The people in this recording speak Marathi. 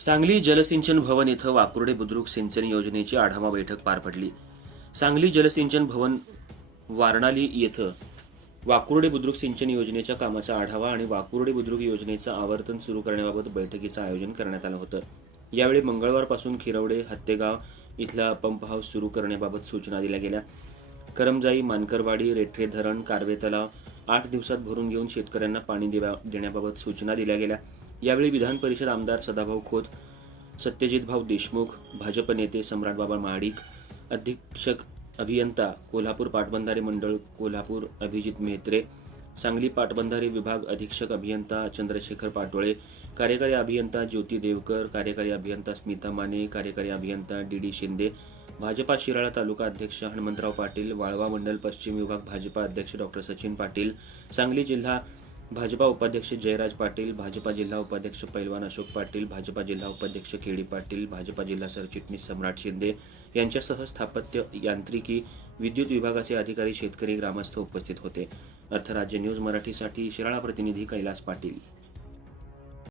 सांगली जलसिंचन भवन इथं वाकुर्डे बुद्रुक सिंचन योजनेची आढावा बैठक पार पडली. सांगली जलसिंचन भवन वारणाली येथं वाकुर्डे बुद्रुक सिंचन योजनेच्या कामाचा आढावा आणि वाकुर्डे बुद्रुक योजनेचं आवर्तन सुरू करण्याबाबत बैठकीचं आयोजन करण्यात आलं होतं. यावेळी मंगळवारपासून खिरवडे हत्तेगाव इथला पंप हाऊस सुरू करण्याबाबत सूचना दिल्या गेल्या. करमजाई मानकरवाडी रेठरे धरण कारवे तलाव आठ दिवसात भरून घेऊन शेतकऱ्यांना पाणी देवा देण्याबाबत सूचना दिल्या गेल्या. यावेळी विधान परिषद आमदार सदाभाऊ खोत सत्यजित भाऊ देशमुख भाजप नेते सम्राटबाबा महाडिक अधीक्षक अभियंता कोल्हापूर पाटबंधारे मंडळ कोल्हापूर अभिजित मेहत्रे सांगली पाटबंधारे विभाग अधीक्षक अभियंता चंद्रशेखर पाटोळे कार्यकारी अभियंता ज्योती देवकर कार्यकारी अभियंता स्मिता माने कार्यकारी अभियंता डी डी शिंदे भाजपा शिराळा तालुका अध्यक्ष हनुमंतराव पाटील वाळवा मंडल पश्चिम विभाग भाजपा अध्यक्ष डॉक्टर सचिन पाटील सांगली जिल्हा भाजपा उपाध्यक्ष जयराज पाटील भाजपा जिल्हा उपाध्यक्ष पैलवान अशोक पाटील भाजपा जिल्हा उपाध्यक्ष केडी पाटील भाजपा जिल्हा सरचिटणीस सम्राट शिंदे यांच्यासह स्थापत्य यांत्रिकी विद्युत विभागाचे अधिकारी शेतकरी ग्रामस्थ उपस्थित होते. अर्थराज्य न्यूज मराठीसाठी शिराळा प्रतिनिधी कैलास पाटील.